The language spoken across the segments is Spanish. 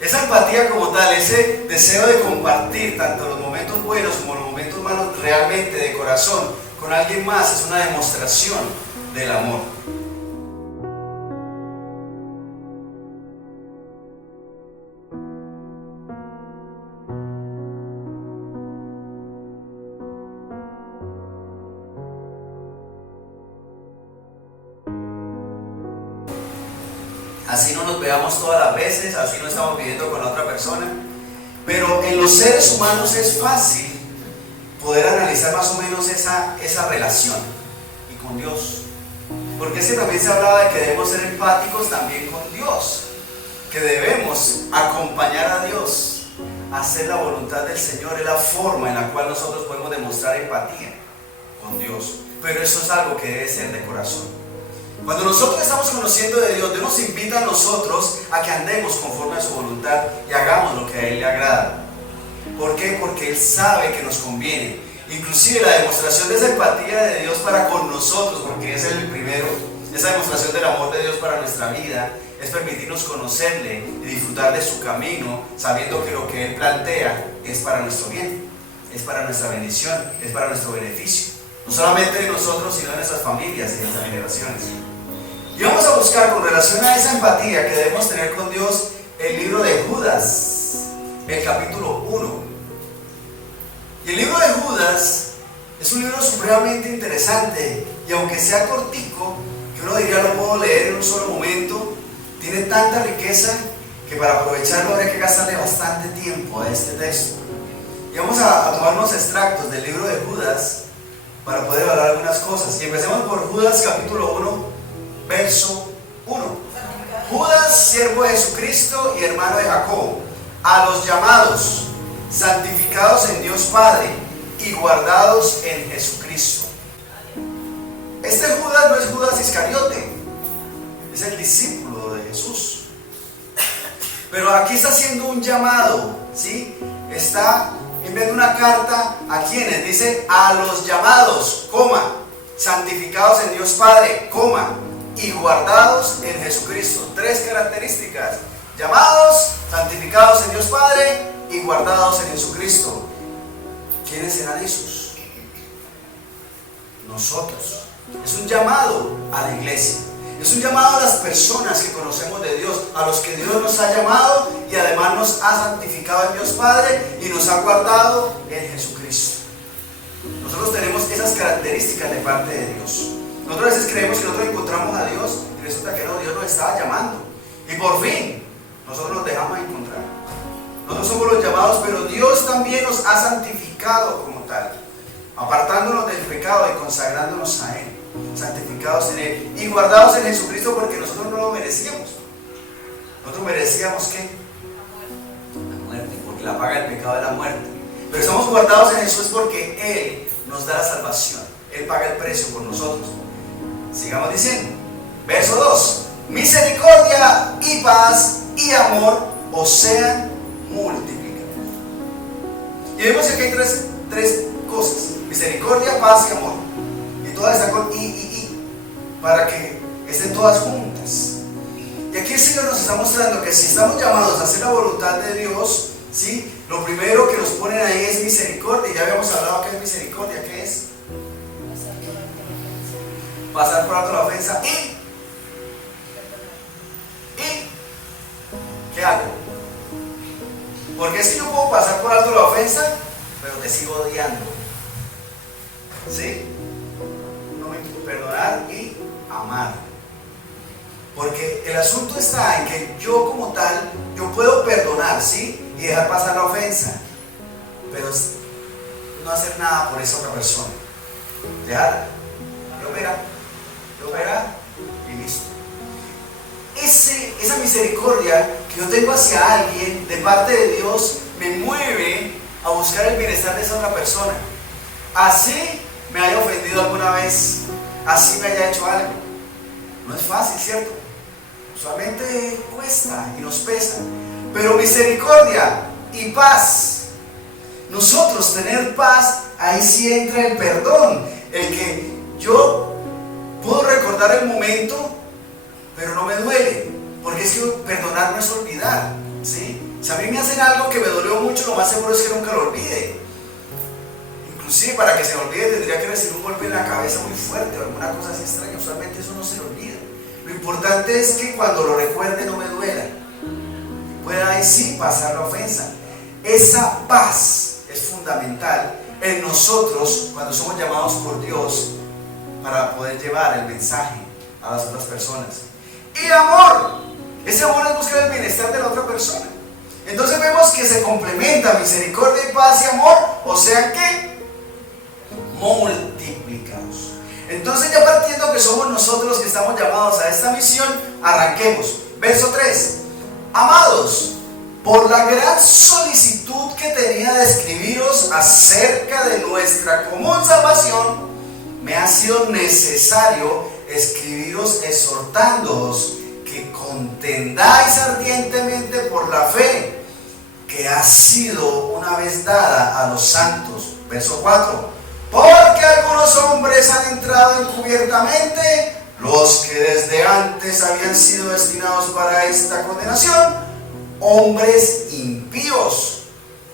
Esa empatía como tal, ese deseo de compartir tanto los momentos buenos como los momentos malos realmente de corazón con alguien más, es una demostración del amor. Así no nos veamos todas las veces, así no estamos viviendo con la otra persona. Pero en los seres humanos es fácil poder analizar más o menos esa relación. Y con Dios. Porque es que también se hablaba de que debemos ser empáticos también con Dios. Que debemos acompañar a Dios, hacer la voluntad del Señor. Es la forma en la cual nosotros podemos demostrar empatía con Dios. Pero eso es algo que debe ser de corazón. Cuando nosotros estamos conociendo de Dios, Dios nos invita a nosotros a que andemos conforme a su voluntad y hagamos lo que a Él le agrada. ¿Por qué? Porque Él sabe que nos conviene. Inclusive la demostración de esa empatía de Dios para con nosotros, porque es el primero, esa demostración del amor de Dios para nuestra vida, es permitirnos conocerle y disfrutar de su camino, sabiendo que lo que Él plantea es para nuestro bien, es para nuestra bendición, es para nuestro beneficio. No solamente de nosotros, sino de nuestras familias y de nuestras generaciones. Y vamos a buscar con relación a esa empatía que debemos tener con Dios el libro de Judas, el capítulo 1. Y el libro de Judas es un libro supremamente interesante, y aunque sea cortico, que uno diría lo puedo leer en un solo momento, tiene tanta riqueza que para aprovecharlo habría que gastarle bastante tiempo a este texto. Y vamos a tomar unos extractos del libro de Judas para poder hablar algunas cosas. Y empecemos por Judas capítulo 1, verso 1. Judas, siervo de Jesucristo y hermano de Jacobo, a los llamados, santificados en Dios Padre y guardados en Jesucristo. Este Judas no es Judas Iscariote, es el discípulo de Jesús. Pero aquí está haciendo un llamado, ¿sí? Está enviando una carta a quienes, dice a los llamados, coma, santificados en Dios Padre, coma, y guardados en Jesucristo. Tres características: llamados, santificados en Dios Padre y guardados en Jesucristo. ¿Quiénes serán esos? Nosotros. Es un llamado a la iglesia, es un llamado a las personas que conocemos de Dios, a los que Dios nos ha llamado y además nos ha santificado en Dios Padre y nos ha guardado en Jesucristo. Nosotros tenemos esas características de parte de Dios. Nosotros a veces creemos que nosotros encontramos a Dios y resulta que no, Dios nos estaba llamando. Y por fin, nosotros nos dejamos encontrar. Nosotros somos los llamados, pero Dios también nos ha santificado como tal, apartándonos del pecado y consagrándonos a Él, santificados en Él y guardados en Jesucristo, porque nosotros no lo merecíamos. Nosotros merecíamos ¿qué? La muerte, porque la paga del pecado es la muerte. Pero estamos guardados en Jesús porque Él nos da la salvación. Él paga el precio por nosotros. Sigamos diciendo. Verso 2. Misericordia y paz y amor os sean multiplicados. Y vemos que aquí hay tres cosas: misericordia, paz y amor. Y todas están con para que estén todas juntas. Y aquí el Señor nos está mostrando que si estamos llamados a hacer la voluntad de Dios, ¿sí? Lo primero que nos ponen ahí es misericordia. Ya habíamos hablado que es misericordia. ¿Qué es? Pasar por alto la ofensa y ¿qué hago? Porque es que yo puedo pasar por alto la ofensa, pero te sigo odiando. ¿Sí? No me puedo perdonar y amar. Porque el asunto está en que yo como tal, yo puedo perdonar, ¿sí? Y dejar pasar la ofensa, pero no hacer nada por esa otra persona. Dejarla. Lo verá y listo. Esa misericordia que yo tengo hacia alguien de parte de Dios me mueve a buscar el bienestar de esa otra persona. Así me haya ofendido alguna vez, así me haya hecho algo. No es fácil, ¿cierto? Usualmente cuesta y nos pesa. Pero misericordia y paz. Nosotros tener paz, ahí sí entra el perdón. El que yo puedo recordar el momento, pero no me duele. Porque es que perdonar no es olvidar, ¿sí? Si a mí me hacen algo que me dolió mucho, lo más seguro es que nunca lo olvide. Inclusive para que se me olvide tendría que recibir un golpe en la cabeza muy fuerte o alguna cosa así extraña. Usualmente eso no se le olvida. Lo importante es que cuando lo recuerde no me duela. Pueda ahí sí pasar la ofensa. Esa paz es fundamental en nosotros cuando somos llamados por Dios para poder llevar el mensaje a las otras personas. Y amor. Ese amor es buscar el bienestar de la otra persona. Entonces vemos que se complementa misericordia y paz y amor, o sea que multiplicados. Entonces ya partiendo que somos nosotros los que estamos llamados a esta misión, arranquemos. Verso 3. Amados, por la gran solicitud que tenía de escribiros acerca de nuestra común salvación, me ha sido necesario escribiros exhortándoos que contendáis ardientemente por la fe que ha sido una vez dada a los santos. Verso 4. Porque algunos hombres han entrado encubiertamente, los que desde antes habían sido destinados para esta condenación, hombres impíos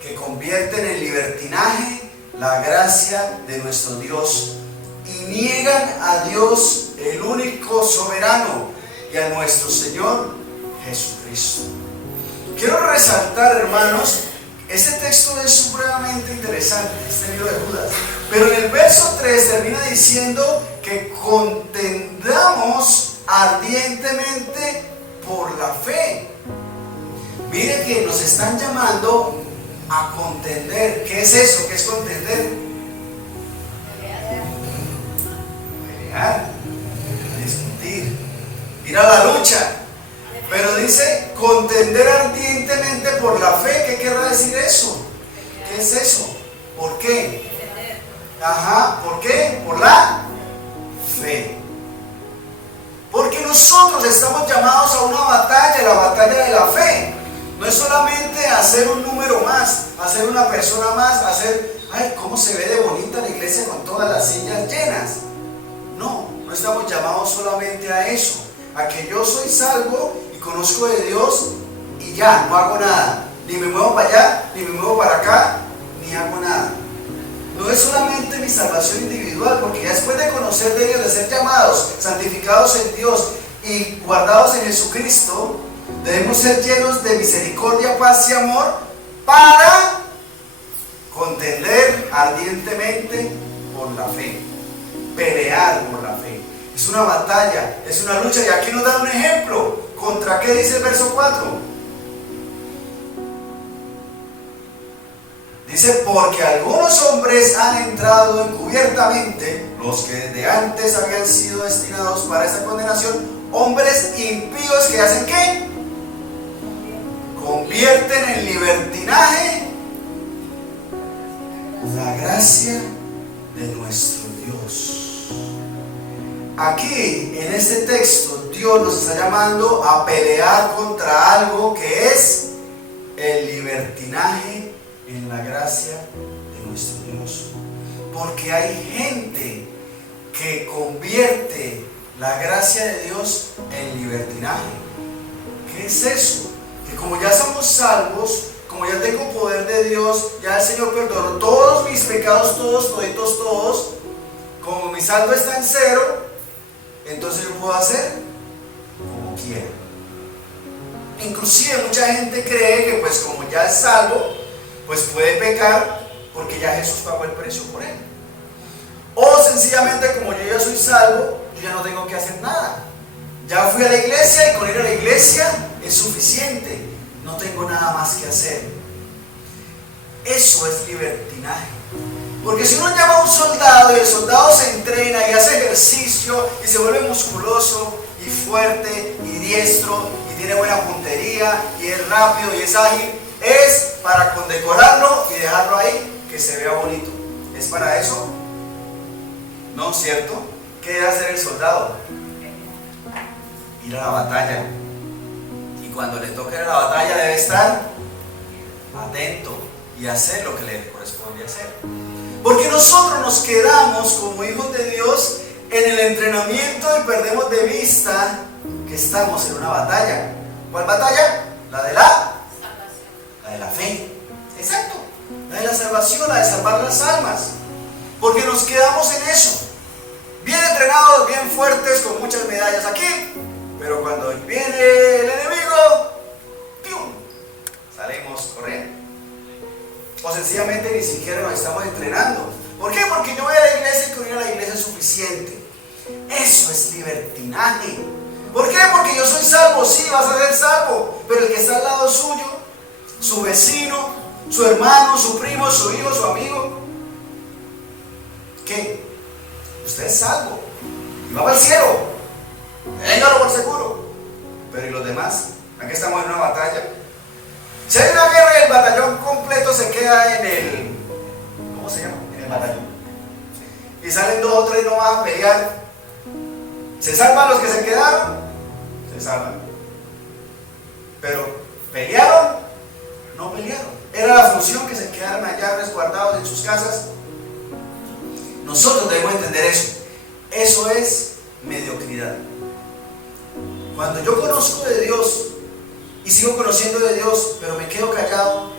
que convierten en libertinaje la gracia de nuestro Dios y niegan a Dios, el único soberano, y a nuestro Señor Jesucristo. Quiero resaltar, hermanos, este texto es supremamente interesante, este libro de Judas, pero en el verso 3 termina diciendo que contendamos ardientemente por la fe. Mire que nos están llamando a contender. ¿Qué es eso? ¿Qué es contender? Pelear, discutir, ir a la lucha. Pero dice contender ardientemente por la fe. ¿Qué querrá decir eso? ¿Qué es eso? ¿Por qué? Ajá, ¿por qué? Por la fe. Porque nosotros estamos llamados a una batalla, la batalla de la fe. No es solamente hacer un número más, hacer una persona más, hacer, ay, cómo se ve de bonita la iglesia con todas las sillas llenas. No, no estamos llamados solamente a eso, a que yo soy salvo y conozco de Dios y ya, no hago nada. Ni me muevo para allá, ni me muevo para acá, ni hago nada. No es solamente mi salvación individual, porque ya después de conocer de Dios, de ser llamados, santificados en Dios y guardados en Jesucristo, debemos ser llenos de misericordia, paz y amor para contender ardientemente por la fe, pelear por la fe. Es una batalla, es una lucha, y aquí nos da un ejemplo. ¿Contra qué dice el verso 4? Dice, porque algunos hombres han entrado encubiertamente, los que desde antes habían sido destinados para esta condenación, hombres impíos que hacen ¿qué? Convierten en libertinaje la gracia de nuestro Dios. Aquí, en este texto, Dios nos está llamando a pelear contra algo que es el libertinaje en la gracia de nuestro Dios. Porque hay gente que convierte la gracia de Dios en libertinaje. ¿Qué es eso? Que como ya somos salvos, como ya tengo poder de Dios, ya el Señor perdonó todos mis pecados, todos, como mi saldo está en 0, entonces yo puedo hacer como quiero. Inclusive mucha gente cree que pues como ya es salvo, pues puede pecar porque ya Jesús pagó el precio por él. O sencillamente como yo ya soy salvo, yo ya no tengo que hacer nada. Ya fui a la iglesia y con ir a la iglesia es suficiente. No tengo nada más que hacer. Eso es libertinaje. Porque si uno llama a un soldado y el soldado se entrena y hace ejercicio y se vuelve musculoso y fuerte y diestro y tiene buena puntería y es rápido y es ágil, es para condecorarlo y dejarlo ahí que se vea bonito. ¿Es para eso? ¿No, cierto? ¿Qué debe hacer el soldado? Ir a la batalla. Y cuando le toque ir a la batalla debe estar atento y hacer lo que le corresponde hacer. Porque nosotros nos quedamos como hijos de Dios en el entrenamiento y perdemos de vista que estamos en una batalla. ¿Cuál batalla? La de la motivación, la de salvar las almas. Porque nos quedamos en eso. Bien entrenados, bien fuertes, con muchas medallas aquí. Pero cuando viene el enemigo, ¡pium!, salimos corriendo. O sencillamente ni siquiera nos estamos entrenando. ¿Por qué? Porque yo voy a la iglesia y con ir a la iglesia es suficiente. Eso es libertinaje. ¿Por qué? Porque yo soy salvo. Sí, vas a ser salvo. Pero el que está al lado suyo, su vecino, su hermano, su primo, su hijo, su amigo, ¿qué? Usted es salvo y va para el cielo. Téngalo por seguro. Pero ¿y los demás? Aquí estamos en una batalla. Si hay una guerra y el batallón completo se queda en el... ¿Cómo se llama? En el batallón. Y salen 2 o 3 no van a pelear. ¿Se salvan los que se quedaron? Se salvan. Pero ¿pelearon? No pelearon. Era la función que se quedaran allá resguardados en sus casas. Nosotros debemos entender eso. Eso es mediocridad. Cuando yo conozco de Dios y sigo conociendo de Dios, pero me quedo callado,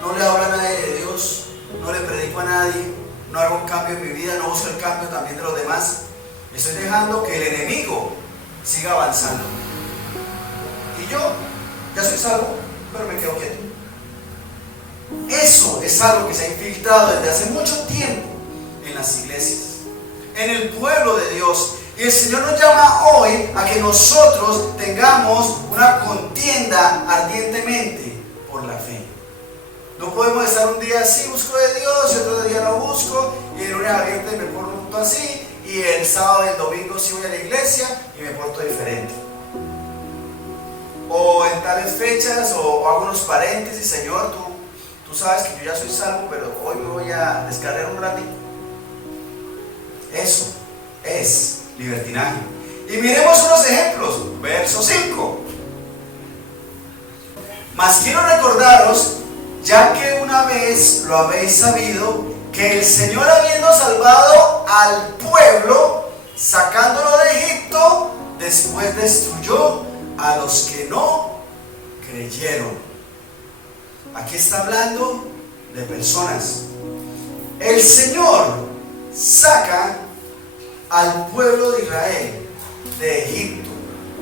no le hablo a nadie de Dios, no le predico a nadie, no hago un cambio en mi vida, no busco el cambio también de los demás, estoy dejando que el enemigo siga avanzando. Y yo ya soy salvo, pero me quedo quieto. Eso es algo que se ha infiltrado desde hace mucho tiempo en las iglesias, en el pueblo de Dios. Y el Señor nos llama hoy a que nosotros tengamos una contienda ardientemente por la fe. No podemos estar un día así, busco de Dios, y otro día no busco, y el lunes a viernes me porto así, y el sábado y el domingo sí voy a la iglesia y me porto diferente. O en tales fechas, o hago unos paréntesis, Señor, tú sabes que yo ya soy salvo, pero hoy me voy a descargar un ratito. Eso es libertinaje. Y miremos unos ejemplos. Verso 5. Mas quiero recordaros, ya que una vez lo habéis sabido, que el Señor, habiendo salvado al pueblo, sacándolo de Egipto, después destruyó a los que no creyeron. Aquí está hablando de personas. El Señor saca al pueblo de Israel de Egipto.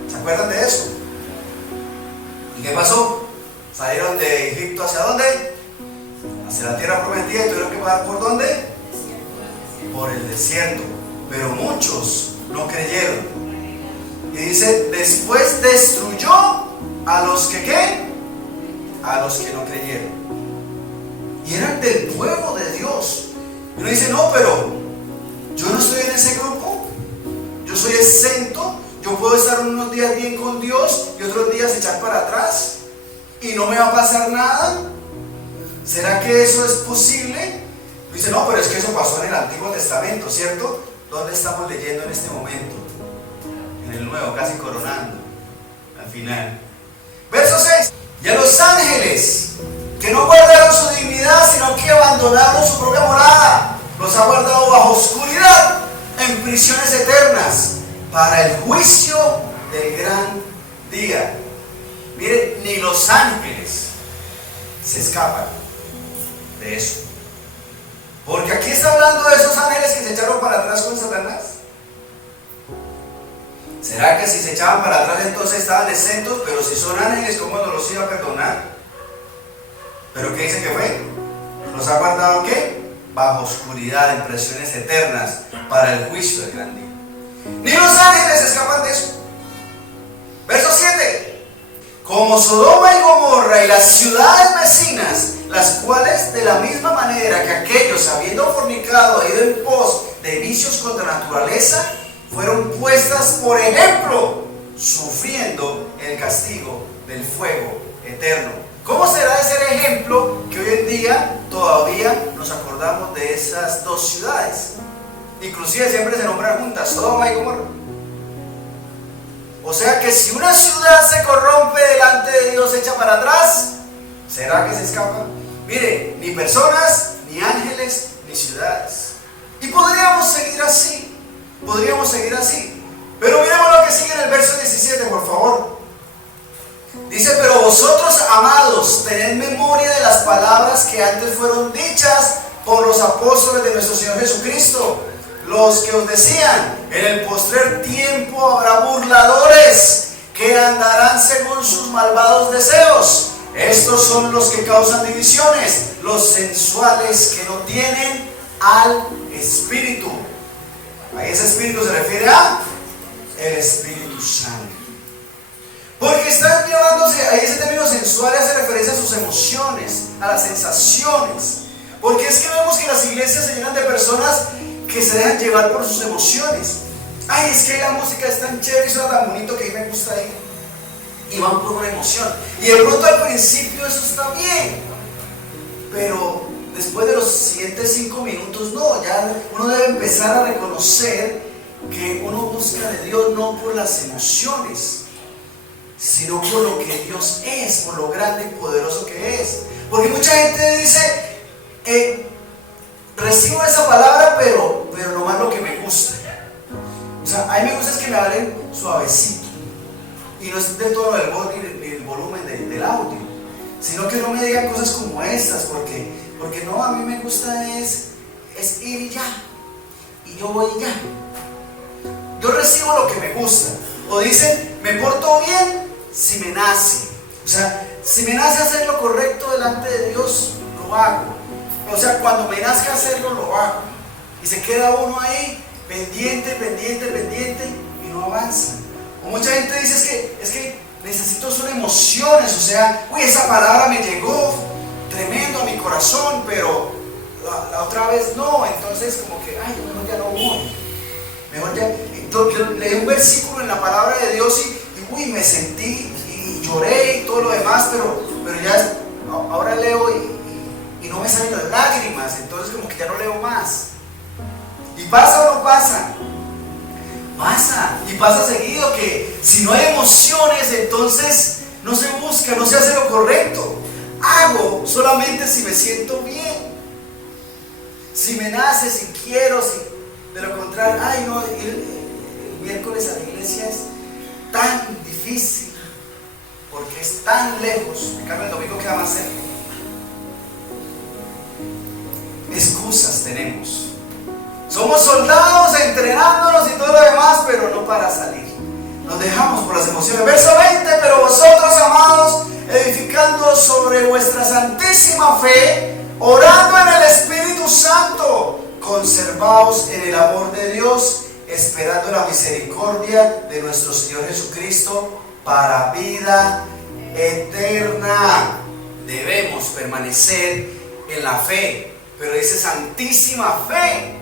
¿Se acuerdan de eso? ¿Y qué pasó? Salieron de Egipto ¿hacia dónde? Hacia la tierra prometida, y tuvieron que pasar ¿por dónde? Por el desierto. Pero muchos no creyeron. Y dice, después destruyó a los que ¿qué? A los que no creyeron. Y eran del pueblo de Dios. Y uno dice, no, pero yo no estoy en ese grupo. Yo soy exento. Yo puedo estar unos días bien con Dios y otros días echar para atrás y no me va a pasar nada. ¿Será que eso es posible? Dice, no, pero es que eso pasó en el Antiguo Testamento, ¿cierto? ¿Dónde estamos leyendo en este momento? En el Nuevo, casi coronando al final. Verso 6. Y a los ángeles, que no guardaron su dignidad, sino que abandonaron su propia morada, los ha guardado bajo oscuridad, en prisiones eternas, para el juicio del gran día. Miren, ni los ángeles se escapan de eso. Porque aquí está hablando de esos ángeles que se echaron para atrás con Satanás. ¿Será que si se echaban para atrás entonces estaban exentos? Pero si son ángeles, ¿cómo no los iba a perdonar? ¿Pero qué dice que fue? ¿Los ha guardado qué? Bajo oscuridad, en prisiones eternas, para el juicio del gran día. Ni los ángeles escapan de eso. Verso 7. Como Sodoma y Gomorra y las ciudades vecinas, las cuales de la misma manera que aquellos, habiendo fornicado, ido en pos de vicios contra naturaleza, fueron puestas por ejemplo, sufriendo el castigo del fuego eterno. ¿Cómo será ese ejemplo que hoy en día todavía nos acordamos de esas dos ciudades? Inclusive siempre se nombran juntas, Sodoma y Gomorra. O sea que si una ciudad se corrompe delante de Dios, echa para atrás, ¿será que se escapa? Mire, ni personas, ni ángeles, ni ciudades. Y podríamos seguir así, Pero miremos lo que sigue en el verso 17, por favor. Dice, pero vosotros, amados, tened memoria de las palabras que antes fueron dichas por los apóstoles de nuestro Señor Jesucristo, los que os decían: en el postrer tiempo habrá burladores que andarán según sus malvados deseos. Estos son los que causan divisiones, los sensuales que no tienen al Espíritu. A ese Espíritu se refiere a el Espíritu Santo. Porque están llevándose, ahí ese término sensual hace referencia a sus emociones, a las sensaciones. Porque es que vemos que las iglesias se llenan de personas que se dejan llevar por sus emociones. Ay, es que la música es tan chévere y suena tan bonito que a mí me gusta ir. Y van por una emoción. Y de pronto al principio eso está bien. Pero después de los siguientes 5 minutos, no, ya uno debe empezar a reconocer que uno busca de Dios no por las emociones, sino por lo que Dios es, por lo grande y poderoso que es. Porque mucha gente dice, recibo esa palabra, pero nomás lo que me gusta. O sea, a mí me gusta es que me hablen suavecito. Y no es del tono del voz ni el volumen del audio, sino que no me digan cosas como estas, porque no, a mí me gusta es ir y ya. Y yo voy y ya. Yo recibo lo que me gusta. O dicen, me porto bien si me nace. O sea, si me nace hacer lo correcto delante de Dios, lo hago. O sea, cuando me nazca hacerlo, lo hago. Y se queda uno ahí, pendiente, y no avanza. O mucha gente dice, es que necesito son emociones. O sea, uy, esa palabra me llegó tremendo a mi corazón, pero la otra vez no. Entonces como que, ay, mejor ya no voy. Mejor ya. Entonces, leí un versículo en la palabra de Dios y uy, me sentí y lloré y todo lo demás, pero ya ahora leo y no me salen las lágrimas. Entonces como que ya no leo más. ¿Y pasa o no pasa? Pasa, y pasa seguido, que si no hay emociones, entonces no se busca, no se hace lo correcto. Hago solamente si me siento bien, si me nace, si quiero, si de lo contrario, ay no, el miércoles a la iglesia es tan difícil, porque es tan lejos. En cambio el domingo queda más cerca. Excusas tenemos. Somos soldados entrenándonos y todo lo demás, pero no para salir. Nos dejamos por las emociones. Verso 20, pero vosotros, amados, edificando sobre vuestra santísima fe, orando en el Espíritu Santo, conservaos en el amor de Dios, esperando la misericordia de nuestro Señor Jesucristo para vida eterna. Debemos permanecer en la fe, pero dice santísima fe.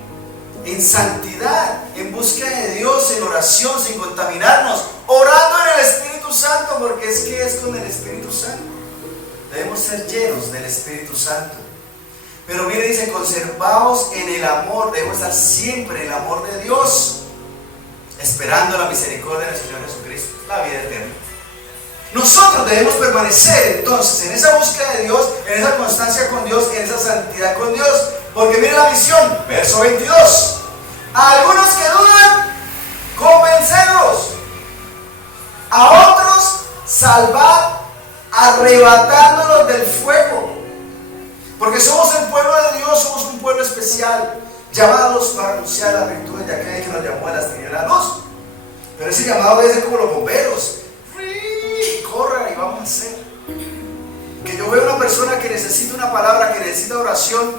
En santidad, en búsqueda de Dios, en oración, sin contaminarnos, orando en el Espíritu Santo, porque es que es con el Espíritu Santo. Debemos ser llenos del Espíritu Santo. Pero mire, dice, conservaos en el amor, debemos estar siempre en el amor de Dios, esperando la misericordia del Señor Jesucristo, la vida eterna. Nosotros debemos permanecer entonces en esa búsqueda de Dios, en esa constancia con Dios, en esa santidad con Dios. Porque mire la misión, verso 22. A algunos que dudan, convencerlos. A otros, salvar, arrebatándolos del fuego. Porque somos el pueblo de Dios, somos un pueblo especial, llamados para anunciar las virtudes de aquel que nos llamó a las tinieblas a la luz. Pero ese llamado debe ser como los bomberos. Corran y vamos a hacer. Que yo veo una persona que necesita una palabra, que necesita oración,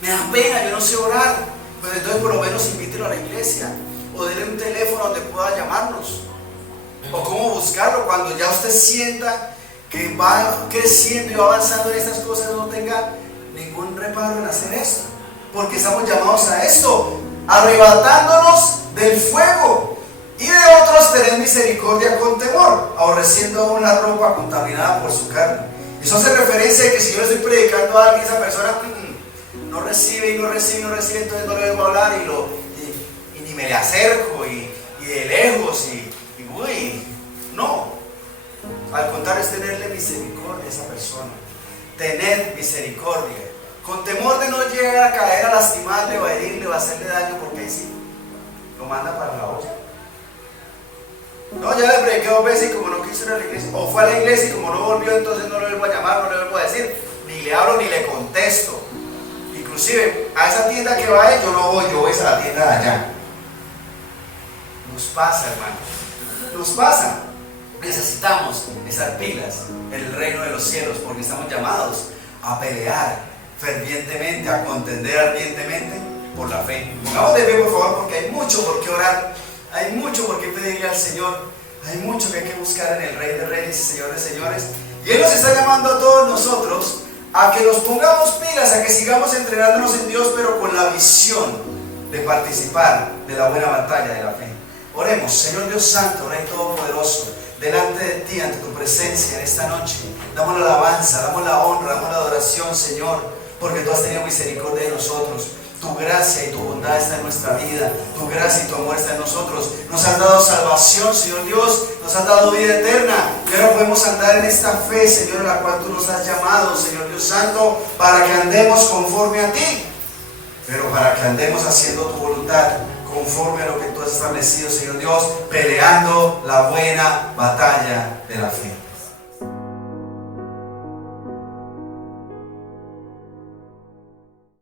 me da pena, yo no sé orar, pues entonces por lo menos invítelo a la iglesia, o denle un teléfono donde pueda llamarnos, o cómo buscarlo cuando ya usted sienta que va creciendo y va avanzando en estas cosas. No tenga ningún reparo en hacer esto, porque estamos llamados a esto, arrebatándonos del fuego. Y de otros tener misericordia con temor, aborreciendo una ropa contaminada por su carne. Eso hace referencia a que si yo le estoy predicando a alguien, esa persona no recibe, entonces no le debo hablar y ni me le acerco y de lejos y uy, no. Al contrario, es tenerle misericordia a esa persona, tener misericordia, con temor de no llegar a caer, a lastimarle o a herirle o a hacerle daño, porque ahí sí lo manda para la olla. No, ya le prediqué 2 veces y como no quiso ir a la iglesia, o fue a la iglesia y como no volvió, entonces no le vuelvo a llamar, no le vuelvo a decir, ni le hablo ni le contesto. Inclusive a esa tienda que va él, yo no voy, yo voy a la tienda de allá. Nos pasa, hermanos, nos pasa. Necesitamos estar pilas en el reino de los cielos, porque estamos llamados a pelear fervientemente, a contender ardientemente por la fe. Pongamos de pie, por favor, porque hay mucho por qué orar, hay mucho por qué pedirle al Señor, hay mucho que hay que buscar en el Rey de Reyes y Señor de Señores. Y Él nos está llamando a todos nosotros a que nos pongamos pilas, a que sigamos entrenándonos en Dios, pero con la visión de participar de la buena batalla de la fe. Oremos. Señor Dios Santo, Rey Todopoderoso, delante de ti, ante tu presencia en esta noche, damos la alabanza, damos la honra, damos la adoración, Señor, porque tú has tenido misericordia de nosotros. Tu gracia y tu bondad está en nuestra vida, tu gracia y tu amor está en nosotros. Nos has dado salvación, Señor Dios, nos has dado vida eterna, y ahora podemos andar en esta fe, Señor, a la cual tú nos has llamado, Señor Dios Santo, para que andemos conforme a ti, pero para que andemos haciendo tu voluntad, conforme a lo que tú has establecido, Señor Dios, peleando la buena batalla de la fe.